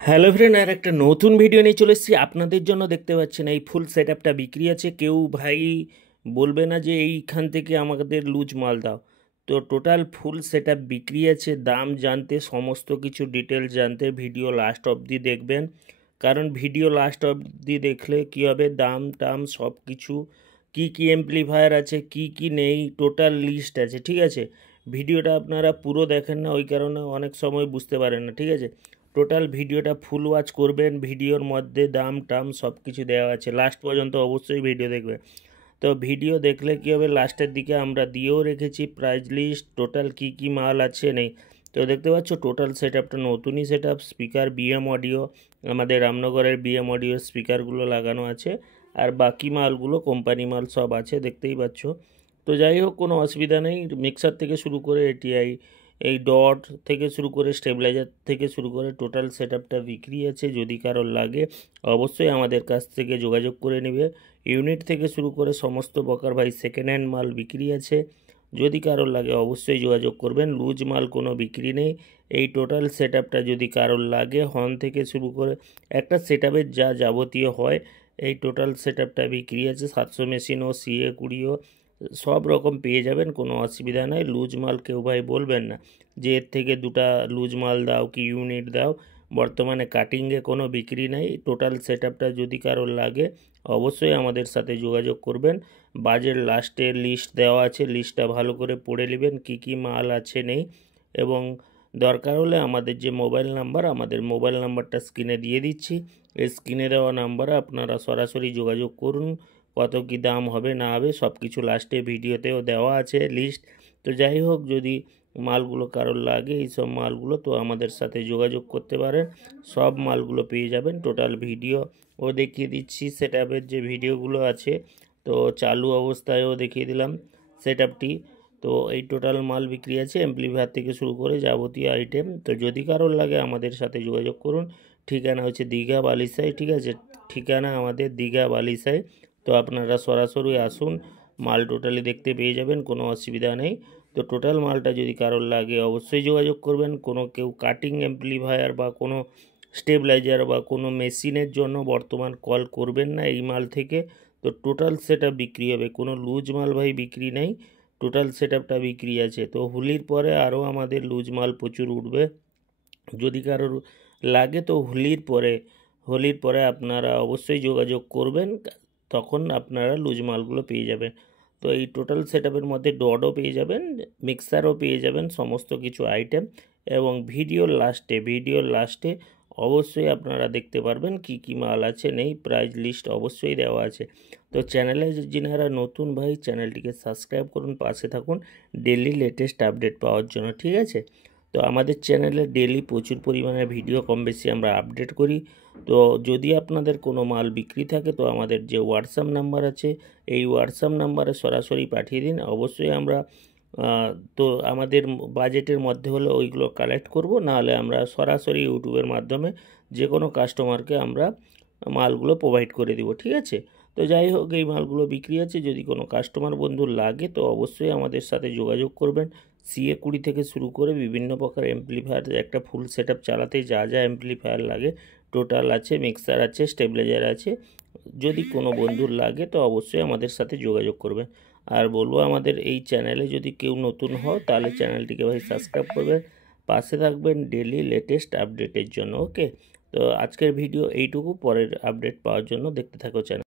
Hello friend, আর একটা নতুন video নিয়ে চলে এসেছি আপনাদের জন্য। দেখতে পাচ্ছেন এই ফুল সেট আপটা বিক্রি আছে। কেউ ভাই বলবে না যে এইখান থেকে আমাদের লুজ মাল দাও। তো টোটাল ফুল সেট আপ বিক্রি আছে। দাম জানতে, সমস্ত কিছু ডিটেলস জানতে ভিডিও লাস্ট অবধি দেখবেন, কারণ ভিডিও লাস্ট অবধি দেখলে কী হবে, দাম টাম সব কিছু, কী কী এমপ্লিফায়ার আছে, কি কি নেই, টোটাল লিস্ট আছে। ঠিক আছে, ভিডিওটা আপনারা পুরো দেখেন না, ওই কারণে অনেক সময় বুঝতে পারেন না। ঠিক আছে, টোটাল ভিডিওটা ফুল ওয়াচ করবেন। ভিডিওর মধ্যে দাম টাম সব কিছু দেওয়া আছে, লাস্ট পর্যন্ত অবশ্যই ভিডিও দেখবে। তো ভিডিও দেখলে কী হবে, লাস্টের দিকে আমরা দিয়েও রেখেছি প্রাইস লিস্ট, টোটাল কি কি মাল আছে নেই। তো দেখতে পাচ্ছ টোটাল সেট আপটা নতুনই set up. Speaker BM audio, আমাদের রামনগরের বিএম অডিওর স্পিকারগুলো লাগানো আছে, আর বাকি মালগুলো কোম্পানি মাল সব আছে, দেখতেই পাচ্ছ। তো যাই হোক, কোনো অসুবিধা নেই। মিক্সার থেকে শুরু করে এটিআই, এই ডট থেকে শুরু করে স্টেবিলাইজার থেকে শুরু করে টোটাল সেট আপটা বিক্রি আছে। যদি কারোর লাগে অবশ্যই আমাদের কাছ থেকে যোগাযোগ করে নেবে। ইউনিট থেকে শুরু করে সমস্ত প্রকার ভাই সেকেন্ড হ্যান্ড মাল বিক্রি আছে। যদি কারোর লাগে অবশ্যই যোগাযোগ করবেন। লুজ মাল কোনো বিক্রি নেই। এই টোটাল সেট আপটা যদি কারোর লাগে, হর্ন থেকে শুরু করে একটা সেট আপের যা যাবতীয় হয়, এই টোটাল সেট আপটা বিক্রি আছে। 700 মেশিনও, CA20ও সব রকম পেয়ে যাবেন, কোনো অসুবিধা নয়। লুজ মাল কেউ ভাই বলবেন না যে এর থেকে দুটা লুজ মাল দাও কি ইউনিট দাও। বর্তমানে কাটিংয়ে কোনো বিক্রি নেই। টোটাল সেট আপটা যদি কারোর লাগে অবশ্যই আমাদের সাথে যোগাযোগ করবেন। বাজেট লাস্টে লিস্ট দেওয়া আছে, লিস্টটা ভালো করে পড়ে নেবেন কী কী মাল আছে নেই। এবং দরকার হলে আমাদের যে মোবাইল নাম্বার, আমাদের মোবাইল নাম্বারটা স্ক্রিনে দিয়ে দিচ্ছি। এই স্ক্রিনে দেওয়া নাম্বারে আপনারা সরাসরি যোগাযোগ করুন। কত কী দাম হবে না হবে সব কিছু লাস্টে ভিডিওতেও দেওয়া আছে লিস্ট। তো যাই হোক, যদি মালগুলো কারোর লাগে এইসব মালগুলো, তো আমাদের সাথে যোগাযোগ করতে পারেন। সব মালগুলো পেয়ে যাবেন। টোটাল ভিডিও ও দেখিয়ে দিচ্ছি, সেট আপের যে ভিডিওগুলো আছে, তো চালু অবস্থায়ও দেখিয়ে দিলাম সেট আপটি। তো এই টোটাল মাল বিক্রি আছে, অ্যাম্প্লিফায়ার থেকে শুরু করে যাবতীয় আইটেম। তো যদি কারোর লাগে আমাদের সাথে যোগাযোগ করুন। ঠিকানা হচ্ছে দীঘা বালিসাই। ঠিক আছে, ঠিকানা আমাদের দীঘা বালিসাই। তো আপনারা সরাসরি আসুন, মাল টোটালি দেখতে পেয়ে যাবেন, কোনো অসুবিধা নেই। তো টোটাল মালটা যদি কারোর লাগে অবশ্যই যোগাযোগ করবেন। কোনো কেউ কাটিং অ্যাম্প্লিফায়ার বা কোনো স্টেবিলাইজার বা কোনো মেশিনের জন্য বর্তমান কল করবেন না এই মাল থেকে। তো টোটাল সেট আপ বিক্রি হবে, কোনো লুজ মাল ভাই বিক্রি নেই। টোটাল সেট আপটা বিক্রি আছে। তো হোলির পরে আরও আমাদের লুজ মাল প্রচুর উঠবে। যদি কারোর লাগে তো হোলির পরে আপনারা অবশ্যই যোগাযোগ করবেন, তখন আপনারা লুজ মালগুলো পেয়ে যাবেন। তো এই টোটাল সেট আপের মধ্যে ডডও পেয়ে যাবেন, মিক্সারও পেয়ে যাবেন, সমস্ত কিছু আইটেম। এবং ভিডিওর লাস্টে অবশ্যই আপনারা দেখতে পারবেন কি কি মাল আছে নেই, প্রাইস লিস্ট অবশ্যই দেওয়া আছে। তো চ্যানেলে যিনারা নতুন ভাই, চ্যানেলটিকে সাবস্ক্রাইব করুন, পাশে থাকুন ডেলি লেটেস্ট আপডেট পাওয়ার জন্য। ঠিক আছে, তো আমাদের চ্যানেলে ডেলি প্রচুর পরিমাণে ভিডিও কম বেশি আমরা আপডেট করি। তো যদি আপনাদের কোনো মাল বিক্রি থাকে, তো আমাদের যে হোয়াটসঅ্যাপ নাম্বার আছে, এই হোয়াটসঅ্যাপ নাম্বারে সরাসরি পাঠিয়ে দিন। অবশ্যই আমরা তো আমাদের বাজেটের মধ্যে হলে ওইগুলো কালেক্ট করব, নাহলে আমরা সরাসরি ইউটিউবের মাধ্যমে যে কোনো কাস্টমারকে আমরা মালগুলো প্রোভাইড করে দিব। ঠিক আছে, তো যাই হোক, এই মালগুলো বিক্রি আছে। যদি কোনো কাস্টমার বন্ধুর লাগে তো অবশ্যই আমাদের সাথে যোগাযোগ করবেন। CA20 থেকে শুরু করে বিভিন্ন প্রকার অ্যাম্প্লিফায়ার, একটা ফুল সেট আপ চালাতে যা যা অ্যাম্প্লিফায়ার লাগে টোটাল আছে, মিক্সার আছে, স্টেবিলাইজার আছে। যদি কোনো বন্ধুর লাগে তো অবশ্যই আমাদের সাথে যোগাযোগ করবেন। আর বলবো, আমাদের এই চ্যানেলে যদি কেউ নতুন হও তাহলে চ্যানেলটিকে ভাই সাবস্ক্রাইব করবেন, পাশে থাকবেন ডেলি লেটেস্ট আপডেটের জন্য। ওকে, তো আজকের ভিডিও এইটুকু। পরের আপডেট পাওয়ার জন্য দেখতে থাকো চ্যানেল।